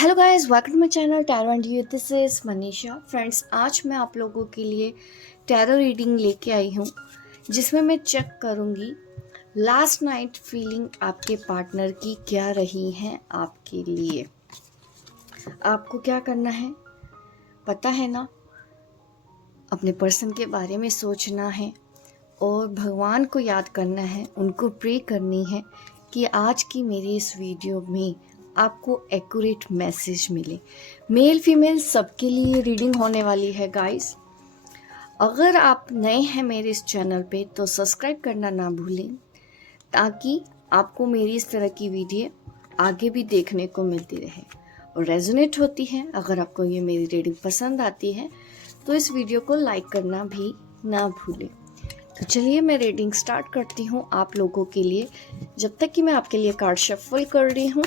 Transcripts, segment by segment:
Hello guys, welcome to my channel tarot and you. This is Manisha. Friends, आज मैं आप लोगों के लिए टैरो रीडिंग लेके आई हूँ जिसमें मैं चेक करूँगी लास्ट नाइट फीलिंग आपके पार्टनर की क्या रही है आपके लिए। आपको क्या करना है पता है ना, अपने पर्सन के बारे में सोचना है और भगवान को याद करना है, उनको प्रे करनी है कि आज की मेरी इस वीडियो में आपको एक्यूरेट मैसेज मिले। मेल फीमेल सबके लिए रीडिंग होने वाली है गाइस। अगर आप नए हैं मेरे इस चैनल पे तो सब्सक्राइब करना ना भूलें ताकि आपको मेरी इस तरह की वीडियो आगे भी देखने को मिलती रहे और रेजोनेट होती है। अगर आपको ये मेरी रीडिंग पसंद आती है तो इस वीडियो को लाइक करना भी ना भूलें। तो चलिए मैं रीडिंग स्टार्ट करती हूँ आप लोगों के लिए। जब तक कि मैं आपके लिए कार्ड शफल कर रही हूँ,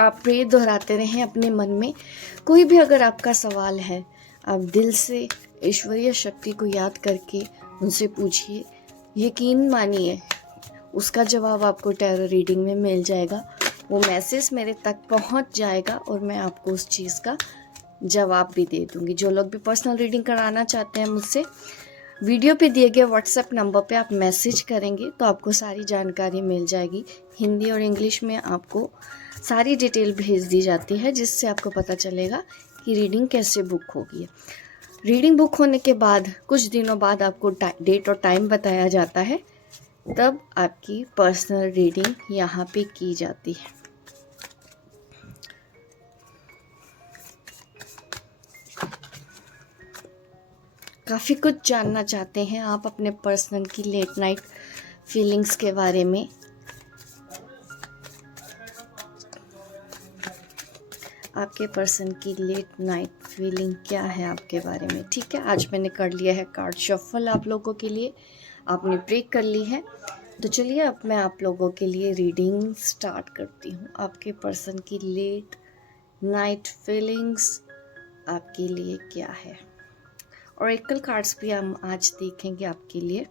आप प्रे दोहराते रहें अपने मन में। कोई भी अगर आपका सवाल है, आप दिल से ईश्वरीय शक्ति को याद करके उनसे पूछिए। यकीन मानिए उसका जवाब आपको टैरो रीडिंग में मिल जाएगा। वो मैसेज मेरे तक पहुंच जाएगा और मैं आपको उस चीज़ का जवाब भी दे दूंगी। जो लोग भी पर्सनल रीडिंग कराना चाहते हैं मुझसे, वीडियो पे दिए गए व्हाट्सएप नंबर पे आप मैसेज करेंगे तो आपको सारी जानकारी मिल जाएगी। हिंदी और इंग्लिश में आपको सारी डिटेल भेज दी जाती है जिससे आपको पता चलेगा कि रीडिंग कैसे बुक होगी। रीडिंग बुक होने के बाद कुछ दिनों बाद आपको डेट और टाइम बताया जाता है, तब आपकी पर्सनल रीडिंग यहाँ पे की जाती है। काफ़ी कुछ जानना चाहते हैं आप अपने पर्सनल की लेट नाइट फीलिंग्स के बारे में। आपके पर्सन की लेट नाइट फीलिंग क्या है आपके बारे में। ठीक है, आज मैंने कर लिया है कार्ड शफल आप लोगों के लिए, आपने ब्रेक कर ली है। तो चलिए अब मैं आप लोगों के लिए रीडिंग स्टार्ट करती हूँ। आपके पर्सन की लेट नाइट फीलिंग्स आपके लिए क्या है। ऑरेकल कार्ड्स भी हम आज देखेंगे आपके लिए।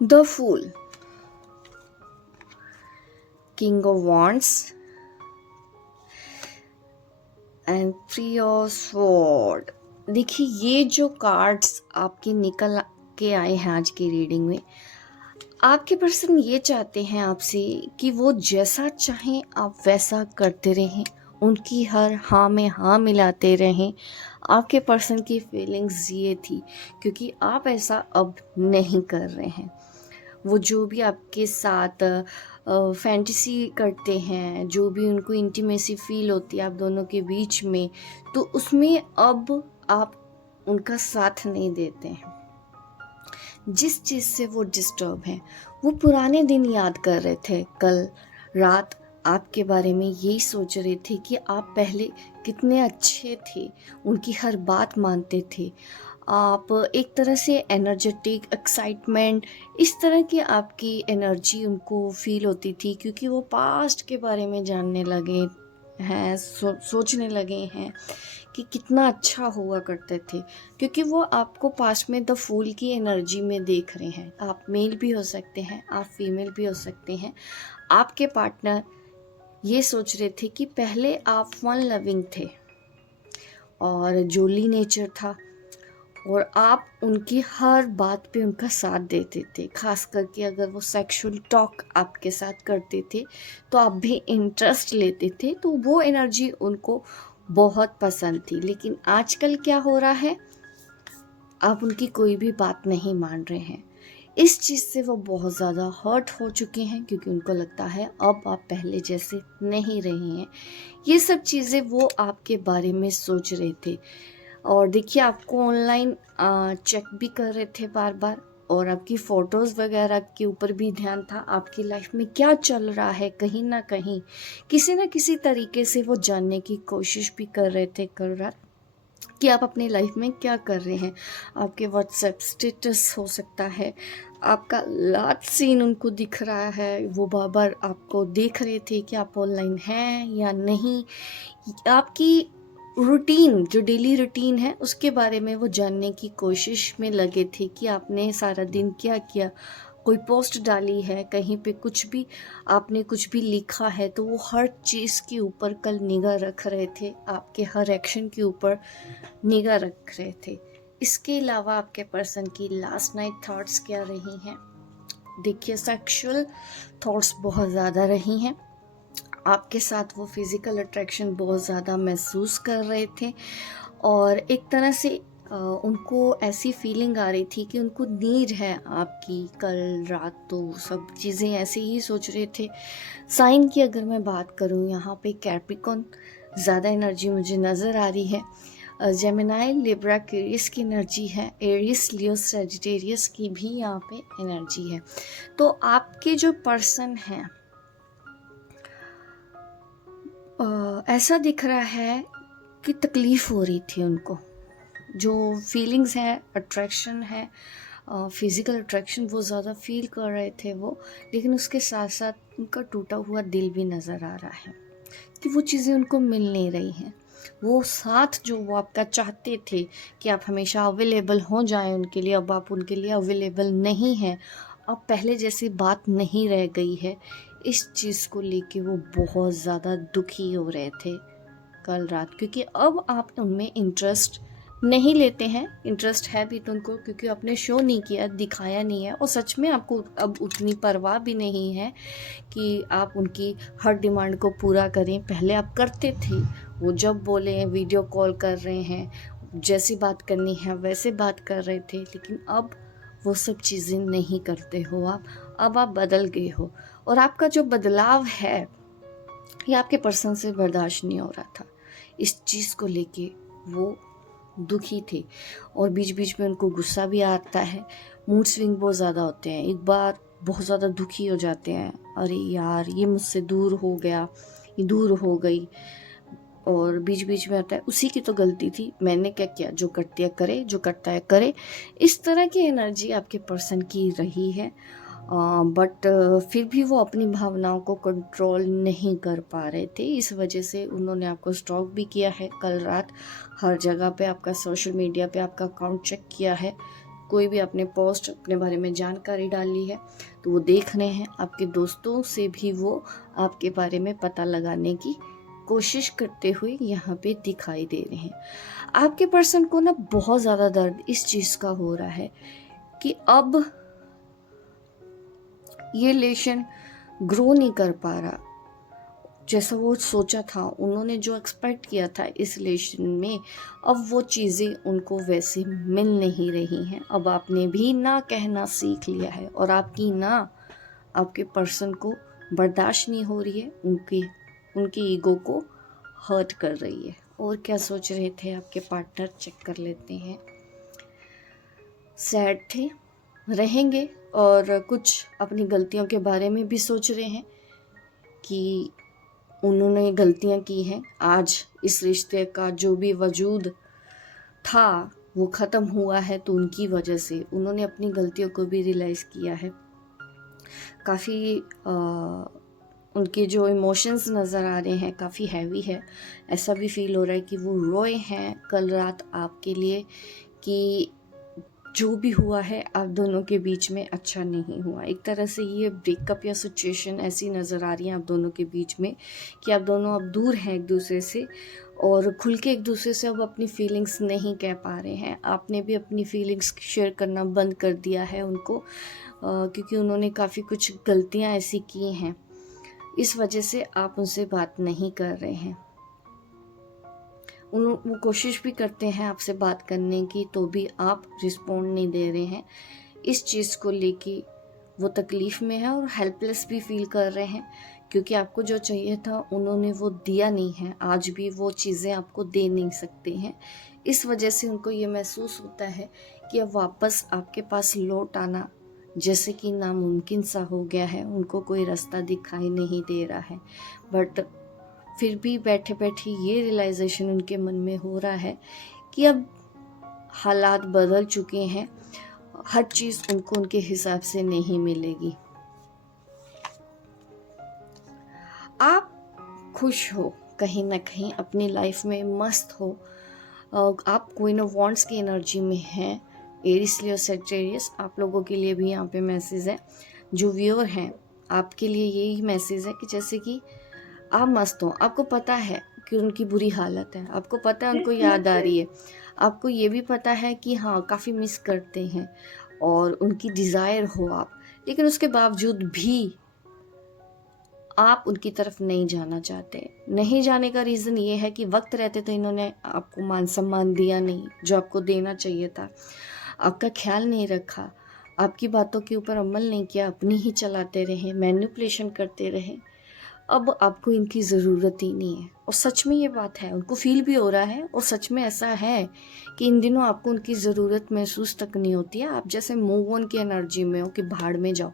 The fool, king of wands and three of sword. देखिए, ये जो कार्ड्स आपके निकल के आए हैं आज की रीडिंग में, आपके पर्सन ये चाहते हैं आपसे कि वो जैसा चाहें आप वैसा करते रहें, उनकी हर हाँ में हाँ मिलाते रहें। आपके पर्सन की फीलिंग्स ये थी क्योंकि आप ऐसा अब नहीं कर रहे हैं। वो जो भी आपके साथ फैंटेसी करते हैं, जो भी उनको इंटीमेसी फील होती है आप दोनों के बीच में, तो उसमें अब आप उनका साथ नहीं देते हैं। जिस चीज़ से वो डिस्टर्ब हैं, वो पुराने दिन याद कर रहे थे। कल रात आपके बारे में यही सोच रहे थे कि आप पहले कितने अच्छे थे, उनकी हर बात मानते थे आप। एक तरह से एनर्जेटिक, एक्साइटमेंट, इस तरह की आपकी एनर्जी उनको फील होती थी क्योंकि वो पास्ट के बारे में जानने लगे हैं, सोचने लगे हैं कि कितना अच्छा हुआ करते थे। क्योंकि वो आपको पास्ट में द फूल की एनर्जी में देख रहे हैं। आप मेल भी हो सकते हैं, आप फीमेल भी हो सकते हैं। आपके पार्टनर ये सोच रहे थे कि पहले आप फन लविंग थे और जोली नेचर था और आप उनकी हर बात पे उनका साथ देते थे। खास करके अगर वो सेक्सुअल टॉक आपके साथ करते थे तो आप भी इंटरेस्ट लेते थे, तो वो एनर्जी उनको बहुत पसंद थी। लेकिन आजकल क्या हो रहा है, आप उनकी कोई भी बात नहीं मान रहे हैं। इस चीज़ से वो बहुत ज़्यादा हर्ट हो चुके हैं क्योंकि उनको लगता है अब आप पहले जैसे नहीं रहे हैं। ये सब चीज़ें वो आपके बारे में सोच रहे थे। और देखिए, आपको ऑनलाइन चेक भी कर रहे थे बार बार और आपकी फ़ोटोज़ वगैरह के ऊपर भी ध्यान था। आपकी लाइफ में क्या चल रहा है, कहीं ना कहीं किसी न किसी तरीके से वो जानने की कोशिश भी कर रहे थे कल रात कि आप अपनी लाइफ में क्या कर रहे हैं। आपके व्हाट्सएप स्टेटस हो सकता है, आपका लास्ट सीन उनको दिख रहा है, वो बार बार आपको देख रहे थे कि आप ऑनलाइन हैं या नहीं। आपकी रूटीन, जो डेली रूटीन है, उसके बारे में वो जानने की कोशिश में लगे थे कि आपने सारा दिन क्या किया, कोई पोस्ट डाली है, कहीं पे कुछ भी आपने कुछ भी लिखा है, तो वो हर चीज़ के ऊपर कल निगाह रख रहे थे, आपके हर एक्शन के ऊपर निगाह रख रहे थे। इसके अलावा आपके पर्सन की लास्ट नाइट थॉट्स क्या रही हैं? देखिए, सेक्सुअल थॉट्स बहुत ज़्यादा रही हैं। आपके साथ वो फिज़िकल अट्रैक्शन बहुत ज़्यादा महसूस कर रहे थे, और एक तरह से उनको ऐसी फीलिंग आ रही थी कि उनको नीड है आपकी कल रात, तो सब चीज़ें ऐसे ही सोच रहे थे। साइन की अगर मैं बात करूँ, यहाँ पे कैप्रिकॉन ज़्यादा एनर्जी मुझे नज़र आ रही है, जेमिनाई लिब्रा क्यूरियस की एनर्जी है, एरिस लियो सजिटेरियस की भी यहाँ पे एनर्जी है। तो आपके जो पर्सन हैं, ऐसा दिख रहा है कि तकलीफ़ हो रही थी उनको, जो फीलिंग्स है, अट्रैक्शन है, फिज़िकल अट्रैक्शन वो ज़्यादा फील कर रहे थे वो, लेकिन उसके साथ साथ उनका टूटा हुआ दिल भी नज़र आ रहा है कि वो चीज़ें उनको मिल नहीं रही हैं। वो साथ जो वो आपका चाहते थे कि आप हमेशा अवेलेबल हो जाएं उनके लिए, अब आप उनके लिए अवेलेबल नहीं हैं। अब पहले जैसी बात नहीं रह गई है। इस चीज़ को लेके वो बहुत ज़्यादा दुखी हो रहे थे कल रात, क्योंकि अब आप उनमें इंटरेस्ट नहीं लेते हैं। इंटरेस्ट है भी तो उनको, क्योंकि आपने शो नहीं किया, दिखाया नहीं है, और सच में आपको अब उतनी परवाह भी नहीं है कि आप उनकी हर डिमांड को पूरा करें। पहले आप करते थे, वो जब बोले वीडियो कॉल कर रहे हैं, जैसी बात करनी है वैसे बात कर रहे थे, लेकिन अब वो सब चीज़ें नहीं करते हो आप। अब आप बदल गए हो, और आपका जो बदलाव है ये आपके पर्सन से बर्दाश्त नहीं हो रहा था। इस चीज़ को लेके वो दुखी थे, और बीच बीच में उनको गुस्सा भी आता है, मूड स्विंग बहुत ज़्यादा होते हैं। एक बार बहुत ज़्यादा दुखी हो जाते हैं, अरे यार ये मुझसे दूर हो गया, ये दूर हो गई, और बीच बीच में आता है उसी की तो गलती थी, मैंने क्या किया, जो करती है करे, जो करता है करे। इस तरह की एनर्जी आपके पर्सन की रही है, बट फिर भी वो अपनी भावनाओं को कंट्रोल नहीं कर पा रहे थे। इस वजह से उन्होंने आपको स्टॉक भी किया है कल रात, हर जगह पे आपका सोशल मीडिया पे आपका अकाउंट चेक किया है, कोई भी आपने पोस्ट अपने बारे में जानकारी डाली है तो वो देख रहे हैं। आपके दोस्तों से भी वो आपके बारे में पता लगाने की कोशिश करते हुए यहाँ पे दिखाई दे रहे हैं। आपके पर्सन को ना बहुत ज़्यादा दर्द इस चीज़ का हो रहा है कि अब ये रिलेशन ग्रो नहीं कर पा रहा जैसा वो सोचा था। उन्होंने जो एक्सपेक्ट किया था इस रिलेशन में, अब वो चीज़ें उनको वैसे मिल नहीं रही हैं। अब आपने भी ना कहना सीख लिया है, और आपकी ना आपके पर्सन को बर्दाश्त नहीं हो रही है, उनकी ईगो को हर्ट कर रही है। और क्या सोच रहे थे आपके पार्टनर, चेक कर लेते हैं। सैड थे, रहेंगे, और कुछ अपनी गलतियों के बारे में भी सोच रहे हैं कि उन्होंने गलतियां की हैं। आज इस रिश्ते का जो भी वजूद था वो ख़त्म हुआ है, तो उनकी वजह से उन्होंने अपनी गलतियों को भी रियलाइज़ किया है। काफ़ी उनके जो इमोशंस नज़र आ रहे हैं काफ़ी हैवी है। ऐसा भी फील हो रहा है कि वो रोए हैं कल रात आपके लिए, कि जो भी हुआ है आप दोनों के बीच में अच्छा नहीं हुआ। एक तरह से ये ब्रेकअप या सिचुएशन ऐसी नज़र आ रही है आप दोनों के बीच में कि आप दोनों अब दूर हैं एक दूसरे से, और खुल के एक दूसरे से अब अपनी फीलिंग्स नहीं कह पा रहे हैं। आपने भी अपनी फीलिंग्स शेयर करना बंद कर दिया है उनको, क्योंकि उन्होंने काफ़ी कुछ गलतियां ऐसी की हैं। इस वजह से आप उनसे बात नहीं कर रहे हैं। वो कोशिश भी करते हैं आपसे बात करने की, तो भी आप रिस्पॉन्ड नहीं दे रहे हैं। इस चीज़ को लेके वो तकलीफ़ में है और हेल्पलेस भी फील कर रहे हैं, क्योंकि आपको जो चाहिए था उन्होंने वो दिया नहीं है। आज भी वो चीज़ें आपको दे नहीं सकते हैं। इस वजह से उनको ये महसूस होता है कि अब वापस आपके पास लौट आना जैसे कि नामुमकिन सा हो गया है। उनको कोई रास्ता दिखाई नहीं दे रहा है, बट फिर भी बैठे बैठे ये रियलाइजेशन उनके मन में हो रहा है कि अब हालात बदल चुके हैं, हर चीज़ उनको उनके हिसाब से नहीं मिलेगी। आप खुश हो कहीं ना कहीं, अपनी लाइफ में मस्त हो, आप क्वीन ऑफ वॉन्ड्स की एनर्जी में हैं, एरिस लियो सेजिटेरियस, आप लोगों के लिए भी यहाँ पे मैसेज है। जो व्यूअर हैं आपके लिए यही मैसेज है कि जैसे कि आप मस्त हो, आपको पता है कि उनकी बुरी हालत है, आपको पता है उनको याद आ रही है, आपको ये भी पता है कि हाँ काफ़ी मिस करते हैं और उनकी डिज़ायर हो आप, लेकिन उसके बावजूद भी आप उनकी तरफ नहीं जाना चाहते। नहीं जाने का रीज़न ये है कि वक्त रहते तो इन्होंने आपको मान सम्मान दिया नहीं जो आपको देना चाहिए था, आपका ख्याल नहीं रखा, आपकी बातों के ऊपर अमल नहीं किया, अपनी ही चलाते रहे, मैनिपुलेशन करते रहे। अब आपको इनकी ज़रूरत ही नहीं है और सच में ये बात है, उनको फील भी हो रहा है और सच में ऐसा है कि इन दिनों आपको उनकी ज़रूरत महसूस तक नहीं होती है। आप जैसे मूव ऑन की एनर्जी में हो कि भाड़ में जाओ,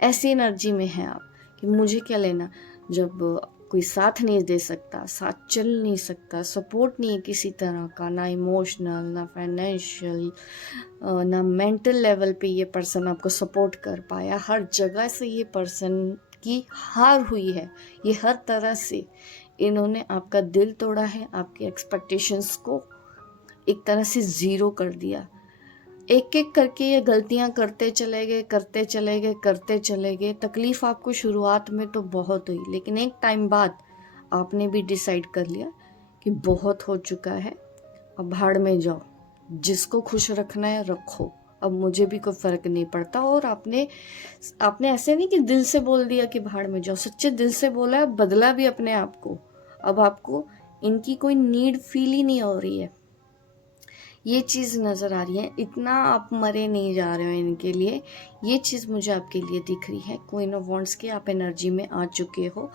ऐसी एनर्जी में हैं आप कि मुझे क्या लेना। जब कोई साथ नहीं दे सकता, साथ चल नहीं सकता, सपोर्ट नहीं है किसी तरह का, ना इमोशनल ना फाइनेंशियल ना मेंटल लेवल पे ये पर्सन आपको सपोर्ट कर पाया, हर जगह से ये पर्सन की हार हुई है, ये हर तरह से इन्होंने आपका दिल तोड़ा है, आपके एक्सपेक्टेशंस को एक तरह से ज़ीरो कर दिया। एक एक करके ये गलतियां करते चले गए, करते चले गए, करते चले गए। तकलीफ़ आपको शुरुआत में तो बहुत हुई, लेकिन एक टाइम बाद आपने भी डिसाइड कर लिया कि बहुत हो चुका है, अब भाड़ में जाओ, जिसको खुश रखना है रखो, अब मुझे भी कोई फ़र्क नहीं पड़ता। और आपने ऐसे नहीं कि दिल से बोल दिया कि भाड़ में जाओ, सच्चे दिल से बोला है, बदला भी अपने आप को। अब आपको इनकी कोई नीड फील ही नहीं हो रही है, ये चीज़ नज़र आ रही है। इतना आप मरे नहीं जा रहे हो इनके लिए, ये चीज़ मुझे आपके लिए दिख रही है। क्वीन ऑफ वॉन्ड्स की आप एनर्जी में आ चुके हो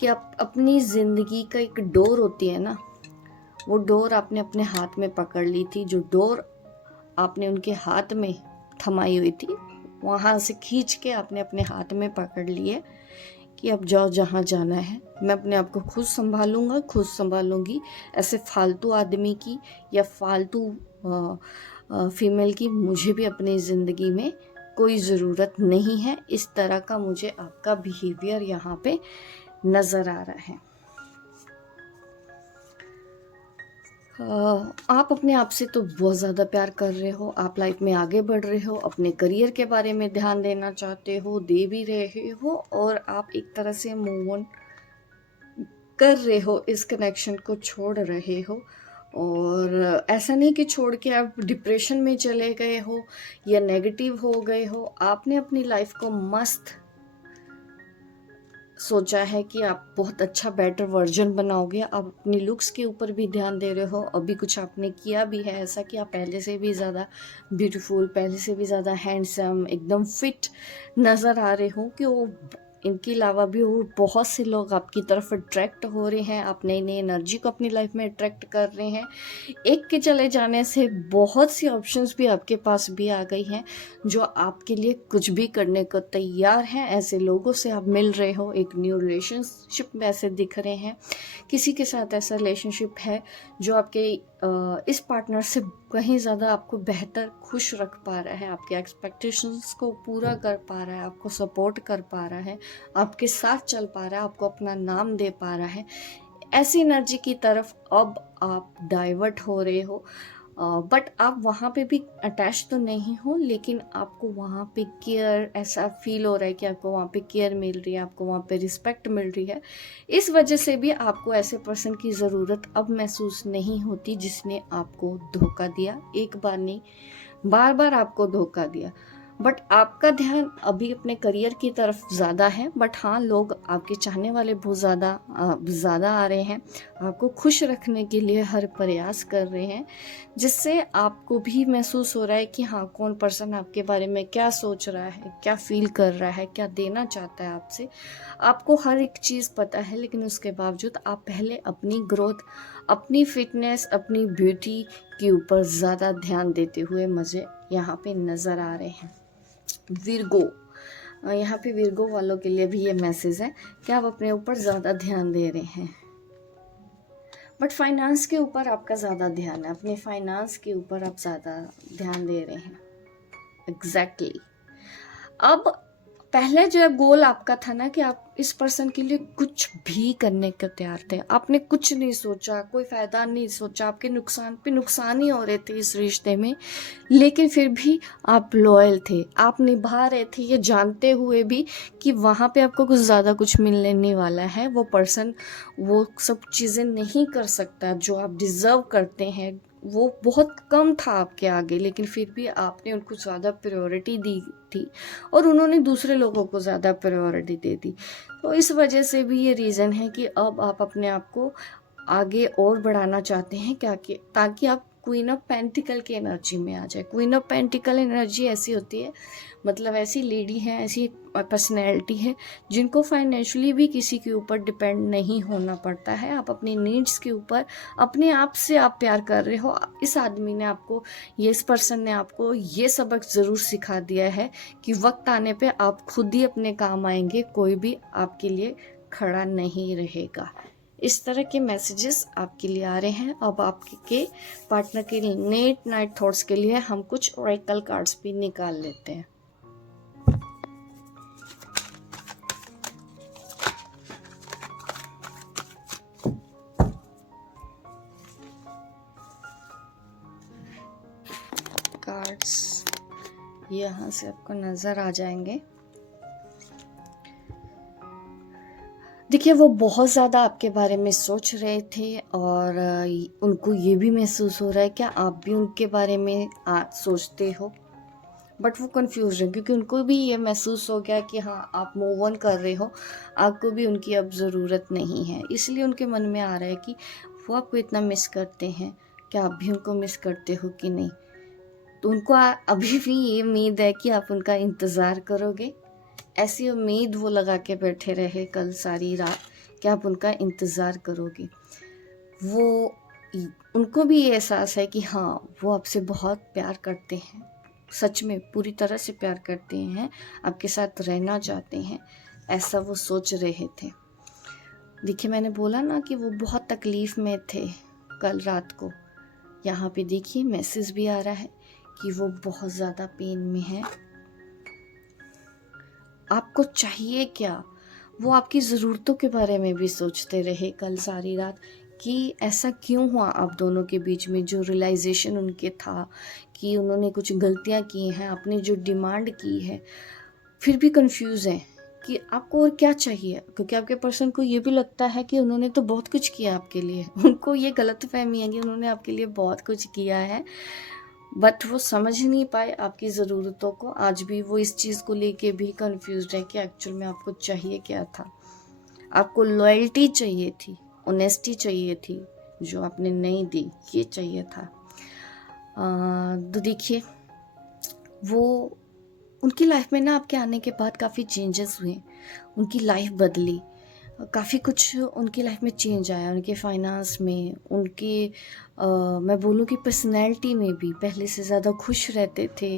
कि आप अपनी ज़िंदगी का एक डोर होती है ना, वो डोर आपने अपने हाथ में पकड़ ली थी। जो डोर आपने उनके हाथ में थमाई हुई थी, वहाँ से खींच के आपने अपने हाथ में पकड़ ली है कि अब जाओ जहाँ जाना है, मैं अपने आप को खुद संभालूंगा, खुद संभालूंगी। ऐसे फालतू आदमी की या फालतू फीमेल की मुझे भी अपनी ज़िंदगी में कोई ज़रूरत नहीं है। इस तरह का मुझे आपका बिहेवियर यहाँ पे नज़र आ रहा है। आप अपने आप से तो बहुत ज़्यादा प्यार कर रहे हो, आप लाइफ में आगे बढ़ रहे हो, अपने करियर के बारे में ध्यान देना चाहते हो, दे भी रहे हो, और आप एक तरह से मूव ऑन कर रहे हो, इस कनेक्शन को छोड़ रहे हो। और ऐसा नहीं कि छोड़ के आप डिप्रेशन में चले गए हो या नेगेटिव हो गए हो। आपने अपनी लाइफ को मस्त सोचा है कि आप बहुत अच्छा बेटर वर्जन बनाओगे। आप अपनी लुक्स के ऊपर भी ध्यान दे रहे हो, अभी कुछ आपने किया भी है ऐसा कि आप पहले से भी ज़्यादा ब्यूटीफुल, पहले से भी ज़्यादा हैंडसम, एकदम फिट नज़र आ रहे हो कि वो इनके अलावा भी और बहुत से लोग आपकी तरफ अट्रैक्ट हो रहे हैं। आप नई नई एनर्जी को अपनी लाइफ में अट्रैक्ट कर रहे हैं। एक के चले जाने से बहुत सी ऑप्शंस भी आपके पास भी आ गई हैं जो आपके लिए कुछ भी करने को तैयार हैं। ऐसे लोगों से आप मिल रहे हो, एक न्यू रिलेशनशिप में ऐसे दिख रहे हैं। किसी के साथ ऐसा रिलेशनशिप है जो आपके इस पार्टनर से कहीं ज़्यादा आपको बेहतर खुश रख पा रहा है, आपके एक्सपेक्टेशंस को पूरा कर पा रहा है, आपको सपोर्ट कर पा रहा है, आपके साथ चल पा रहा है, आपको अपना नाम दे पा रहा है। ऐसी एनर्जी की तरफ अब आप डाइवर्ट हो रहे हो। बट आप वहाँ पे भी अटैच तो नहीं हो, लेकिन आपको वहाँ पे केयर ऐसा फील हो रहा है कि आपको वहाँ पे केयर मिल रही है, आपको वहाँ पे रिस्पेक्ट मिल रही है। इस वजह से भी आपको ऐसे पर्सन की ज़रूरत अब महसूस नहीं होती जिसने आपको धोखा दिया। एक बार नहीं, बार बार आपको धोखा दिया। बट आपका ध्यान अभी अपने करियर की तरफ ज़्यादा है। बट हाँ, लोग आपके चाहने वाले बहुत ज़्यादा आ रहे हैं, आपको खुश रखने के लिए हर प्रयास कर रहे हैं, जिससे आपको भी महसूस हो रहा है कि हाँ, कौन पर्सन आपके बारे में क्या सोच रहा है, क्या फील कर रहा है, क्या देना चाहता है आपसे। आपको हर एक चीज़ पता है, लेकिन उसके बावजूद आप पहले अपनी ग्रोथ, अपनी फिटनेस, अपनी ब्यूटी के ऊपर ज़्यादा ध्यान देते हुए मुझे यहाँ पे नज़र आ रहे हैं। विर्गो, यहाँ पे विर्गो वालों के लिए भी ये मैसेज है कि आप अपने ऊपर ज़्यादा ध्यान दे रहे हैं, बट फाइनेंस के ऊपर आपका ज़्यादा ध्यान है, अपने फाइनेंस के ऊपर आप ज़्यादा ध्यान दे रहे हैं। एग्जैक्टली। अब पहला जो गोल आपका था ना कि आप इस पर्सन के लिए कुछ भी करने को तैयार थे, आपने कुछ नहीं सोचा, कोई फायदा नहीं सोचा, आपके नुकसान पे नुकसान ही हो रहे थे इस रिश्ते में, लेकिन फिर भी आप लॉयल थे, आप निभा रहे थे ये जानते हुए भी कि वहाँ पे आपको कुछ ज़्यादा कुछ मिलने नहीं वाला है। वो पर्सन वो सब चीज़ें नहीं कर सकता जो आप डिज़र्व करते हैं, वो बहुत कम था आपके आगे, लेकिन फिर भी आपने उनको ज़्यादा प्रायोरिटी दी थी और उन्होंने दूसरे लोगों को ज़्यादा प्रायोरिटी दे दी। तो इस वजह से भी ये रीज़न है कि अब आप अपने आप को आगे और बढ़ाना चाहते हैं क्या कि ताकि आप क्वीन ऑफ पेंटिकल की एनर्जी में आ जाए। क्वीन ऑफ पेंटिकल एनर्जी ऐसी होती है, मतलब ऐसी लेडी है, ऐसी पर्सनैलिटी है जिनको फाइनेंशियली भी किसी के ऊपर डिपेंड नहीं होना पड़ता है। आप अपनी नीड्स के ऊपर अपने आप से आप प्यार कर रहे हो। इस आदमी ने आपको, ये इस पर्सन ने आपको ये सबक ज़रूर सिखा दिया है कि वक्त आने पे आप खुद ही अपने काम आएंगे, कोई भी आपके लिए खड़ा नहीं रहेगा। इस तरह के मैसेजेस आपके लिए आ रहे हैं। अब आपके पार्टनर के लेट नाइट थॉट्स के लिए हम कुछ ओरेकल कार्ड्स भी निकाल लेते हैं। कार्ड्स यहाँ से आपको नज़र आ जाएंगे। देखिए, वो बहुत ज़्यादा आपके बारे में सोच रहे थे और उनको ये भी महसूस हो रहा है कि आप भी उनके बारे में सोचते हो, बट वो कंफ्यूज है क्योंकि उनको भी ये महसूस हो गया कि हाँ, आप मूव ऑन कर रहे हो, आपको भी उनकी अब ज़रूरत नहीं है। इसलिए उनके मन में आ रहा है कि वो आपको इतना मिस करते हैं, क्या आप भी उनको मिस करते हो कि नहीं। तो उनको अभी भी ये उम्मीद है कि आप उनका इंतज़ार करोगे। ऐसी उम्मीद वो लगा के बैठे रहे कल सारी रात कि आप उनका इंतज़ार करोगे। उनको भी ये एहसास है कि हाँ, वो आपसे बहुत प्यार करते हैं, सच में पूरी तरह से प्यार करते हैं, आपके साथ रहना चाहते हैं, ऐसा वो सोच रहे थे। देखिए, मैंने बोला ना कि वो बहुत तकलीफ़ में थे कल रात को। यहाँ पे देखिए मैसेज भी आ रहा है कि वो बहुत ज़्यादा पेन में है। आपको चाहिए क्या, वो आपकी ज़रूरतों के बारे में भी सोचते रहे कल सारी रात कि ऐसा क्यों हुआ आप दोनों के बीच में। जो रियलाइजेशन उनके था कि उन्होंने कुछ गलतियां की हैं, आपने जो डिमांड की है, फिर भी कंफ्यूज हैं कि आपको और क्या चाहिए, क्योंकि आपके पर्सन को ये भी लगता है कि उन्होंने तो बहुत कुछ किया आपके लिए। उनको ये गलतफहमी है कि उन्होंने आपके लिए बहुत कुछ किया है, बट वो समझ नहीं पाए आपकी ज़रूरतों को। आज भी वो इस चीज़ को लेके भी कंफ्यूज है कि एक्चुअल में आपको चाहिए क्या था। आपको लॉयल्टी चाहिए थी, ऑनेस्टी चाहिए थी, जो आपने नहीं दी, ये चाहिए था। तो देखिए, वो उनकी लाइफ में ना आपके आने के बाद काफ़ी चेंजेस हुए, उनकी लाइफ बदली, काफ़ी कुछ उनकी लाइफ में चेंज आया, उनके फाइनेंस में, उनके मैं बोलूँ कि पर्सनैलिटी में भी पहले से ज़्यादा खुश रहते थे,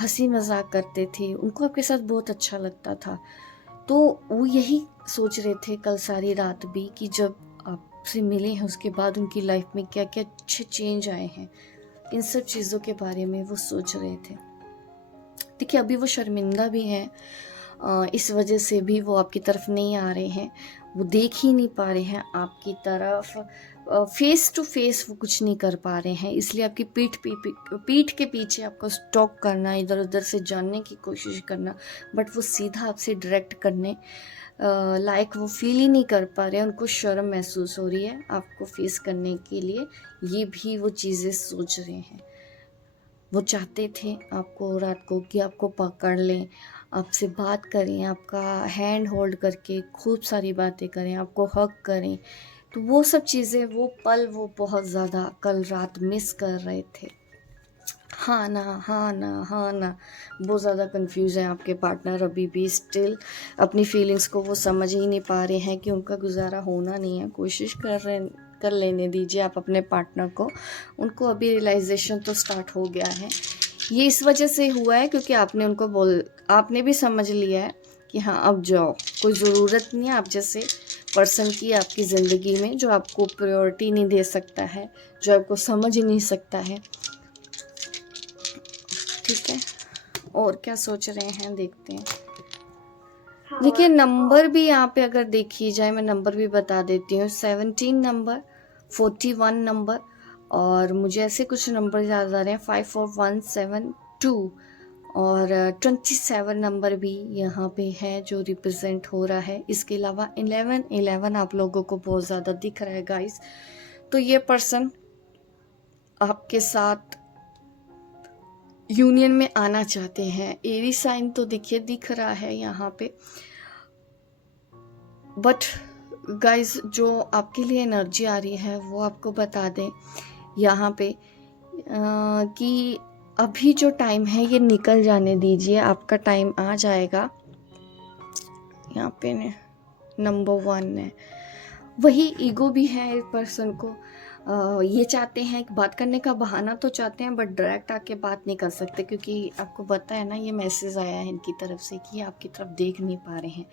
हंसी मजाक करते थे, उनको आपके साथ बहुत अच्छा लगता था। तो वो यही सोच रहे थे कल सारी रात भी कि जब आपसे मिले हैं उसके बाद उनकी लाइफ में क्या क्या अच्छे चेंज आए हैं, इन सब चीज़ों के बारे में वो सोच रहे थे। देखिए, अभी वो शर्मिंदा भी हैं, इस वजह से भी वो आपकी तरफ नहीं आ रहे हैं, वो देख ही नहीं पा रहे हैं आपकी तरफ, फेस टू फेस वो कुछ नहीं कर पा रहे हैं। इसलिए आपकी पीठ के पीछे आपको स्टॉक करना, इधर उधर से जानने की कोशिश करना, बट वो सीधा आपसे डायरेक्ट करने लाइक वो फील ही नहीं कर पा रहे हैं। उनको शर्म महसूस हो रही है आपको फेस करने के लिए, ये भी वो चीज़ें सोच रहे हैं। वो चाहते थे आपको रात को कि आपको पकड़ लें, आपसे बात करें, आपका हैंड होल्ड करके खूब सारी बातें करें, आपको हग करें। तो वो सब चीज़ें, वो पल वो बहुत ज़्यादा कल रात मिस कर रहे थे। हाँ ना, हाँ ना, हाँ ना, बहुत ज़्यादा कंफ्यूज है आपके पार्टनर अभी भी। स्टिल अपनी फीलिंग्स को वो समझ ही नहीं पा रहे हैं कि उनका गुजारा होना नहीं है। कोशिश कर लेने दीजिए आप अपने पार्टनर को, उनको अभी रियलाइजेशन तो स्टार्ट हो गया है। ये इस वजह से हुआ है क्योंकि आपने भी समझ लिया है कि हाँ, अब जाओ, कोई ज़रूरत नहीं है आप जैसे पर्सन की आपकी ज़िंदगी में, जो आपको प्रायोरिटी नहीं दे सकता है, जो आपको समझ नहीं सकता है। ठीक है, और क्या सोच रहे हैं देखते हैं। देखिए नंबर भी यहाँ पे अगर देखी जाए, मैं नंबर भी बता देती हूँ, 17 नंबर, 41 नंबर, और मुझे ऐसे कुछ नंबर याद आ रहे हैं, 54172, और 27 नंबर भी यहाँ पे है जो रिप्रेजेंट हो रहा है। इसके अलावा 11 आप लोगों को बहुत ज़्यादा दिख रहा है गाइस। तो ये पर्सन आपके साथ यूनियन में आना चाहते हैं। एरी साइन तो देखिए दिख रहा है यहाँ पे, बट गाइस जो आपके लिए एनर्जी आ रही है वो आपको बता दें यहाँ पे कि अभी जो टाइम है ये निकल जाने दीजिए, आपका टाइम आ जाएगा। यहाँ पे नंबर 1 है, वही ईगो भी है एक पर्सन को। ये चाहते हैं कि बात करने का बहाना तो चाहते हैं, बट डायरेक्ट आके बात नहीं कर सकते, क्योंकि आपको पता है ना, ये मैसेज आया है इनकी तरफ से कि आपकी तरफ देख नहीं पा रहे हैं,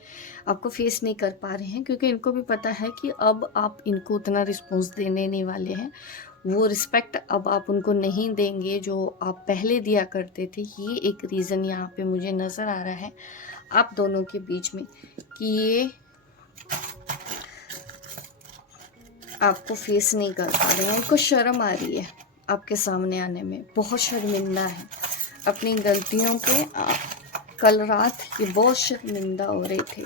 आपको फेस नहीं कर पा रहे हैं, क्योंकि इनको भी पता है कि अब आप इनको उतना रिस्पॉन्स देने नहीं वाले हैं। वो रिस्पेक्ट अब आप उनको नहीं देंगे जो आप पहले दिया करते थे। ये एक रीज़न यहाँ पे मुझे नज़र आ रहा है आप दोनों के बीच में, कि ये आपको फेस नहीं कर पा रहे हैं, इनको शर्म आ रही है आपके सामने आने में, बहुत शर्मिंदा है अपनी गलतियों पे। कल रात ये बहुत शर्मिंदा हो रहे थे,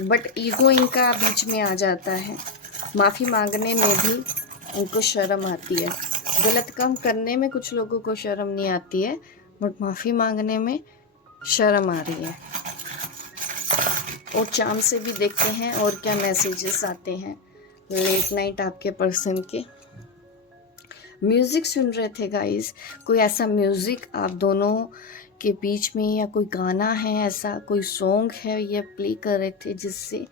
बट ईगो इनका बीच में आ जाता है। माफ़ी मांगने में भी इनको शर्म आती है। गलत काम करने में कुछ लोगों को शर्म नहीं आती है, बट माफ़ी मांगने में शर्म आ रही है। और चाम से भी देखते हैं और क्या मैसेजेस आते हैं। लेट नाइट आपके पर्सन के म्यूज़िक सुन रहे थे गाइस, कोई ऐसा म्यूज़िक आप दोनों के बीच में, या कोई गाना है, ऐसा कोई सॉन्ग है ये प्ले कर रहे थे जिससे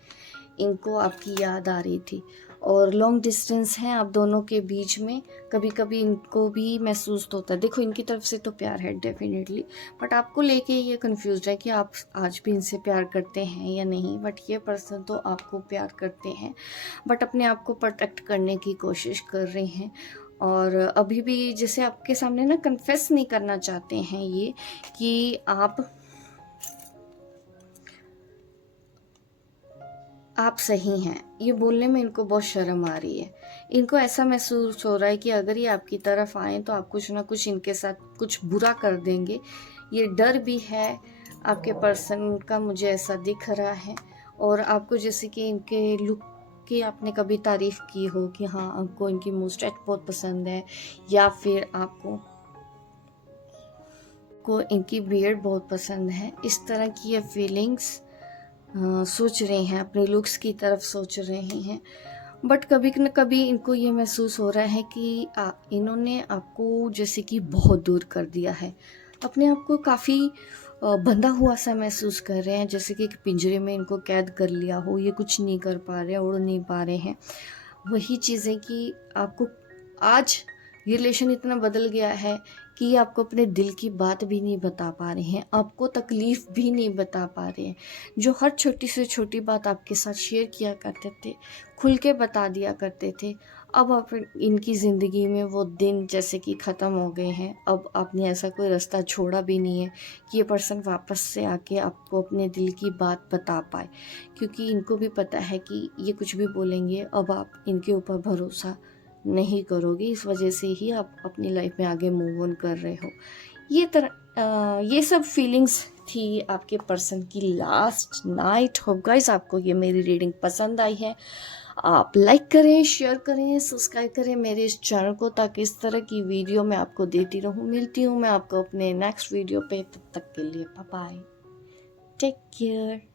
इनको आपकी याद आ रही थी। और लॉन्ग डिस्टेंस है आप दोनों के बीच में, कभी कभी इनको भी महसूस होता है। देखो इनकी तरफ से तो प्यार है डेफिनेटली, बट आपको लेके ये कंफ्यूज है कि आप आज भी इनसे प्यार करते हैं या नहीं। बट ये पर्सन तो आपको प्यार करते हैं, बट अपने आप को प्रोटेक्ट करने की कोशिश कर रहे हैं। और अभी भी जैसे आपके सामने ना कन्फेस नहीं करना चाहते हैं ये, कि आप सही हैं। ये बोलने में इनको बहुत शर्म आ रही है। इनको ऐसा महसूस हो रहा है कि अगर ये आपकी तरफ आए तो आप कुछ ना कुछ इनके साथ कुछ बुरा कर देंगे। ये डर भी है आपके पर्सन का, मुझे ऐसा दिख रहा है। और आपको जैसे कि इनके लुक की आपने कभी तारीफ़ की हो कि हाँ आपको इनकी मुस्टैच बहुत पसंद है, या फिर आपको इनकी बियर्ड बहुत पसंद है, इस तरह की ये फीलिंग्स सोच रहे हैं, अपने लुक्स की तरफ सोच रहे हैं। बट कभी न कभी इनको ये महसूस हो रहा है कि इन्होंने आपको जैसे कि बहुत दूर कर दिया है, अपने आप को काफ़ी बंधा हुआ सा महसूस कर रहे हैं, जैसे कि एक पिंजरे में इनको कैद कर लिया हो, ये कुछ नहीं कर पा रहे, उड़ नहीं पा रहे हैं। वही चीज़ें कि आपको आज ये रिलेशन इतना बदल गया है कि ये आपको अपने दिल की बात भी नहीं बता पा रहे हैं, आपको तकलीफ़ भी नहीं बता पा रहे हैं। जो हर छोटी से छोटी बात आपके साथ शेयर किया करते थे, खुल के बता दिया करते थे, अब आप इनकी ज़िंदगी में वो दिन जैसे कि ख़त्म हो गए हैं। अब आपने ऐसा कोई रास्ता छोड़ा भी नहीं है कि ये पर्सन वापस से आके आपको अपने दिल की बात बता पाए, क्योंकि इनको भी पता है कि ये कुछ भी बोलेंगे, अब आप इनके ऊपर भरोसा नहीं करोगे। इस वजह से ही आप अपनी लाइफ में आगे मूव ऑन कर रहे हो। ये सब फीलिंग्स थी आपके पर्सन की लास्ट नाइट। होप गाइस आपको ये मेरी रीडिंग पसंद आई है। आप लाइक करें, शेयर करें, सब्सक्राइब करें मेरे इस चैनल को, ताकि इस तरह की वीडियो मैं आपको देती रहूं। मिलती हूँ मैं आपको अपने नेक्स्ट वीडियो पे, तब तक के लिए बाय बाय, टेक केयर।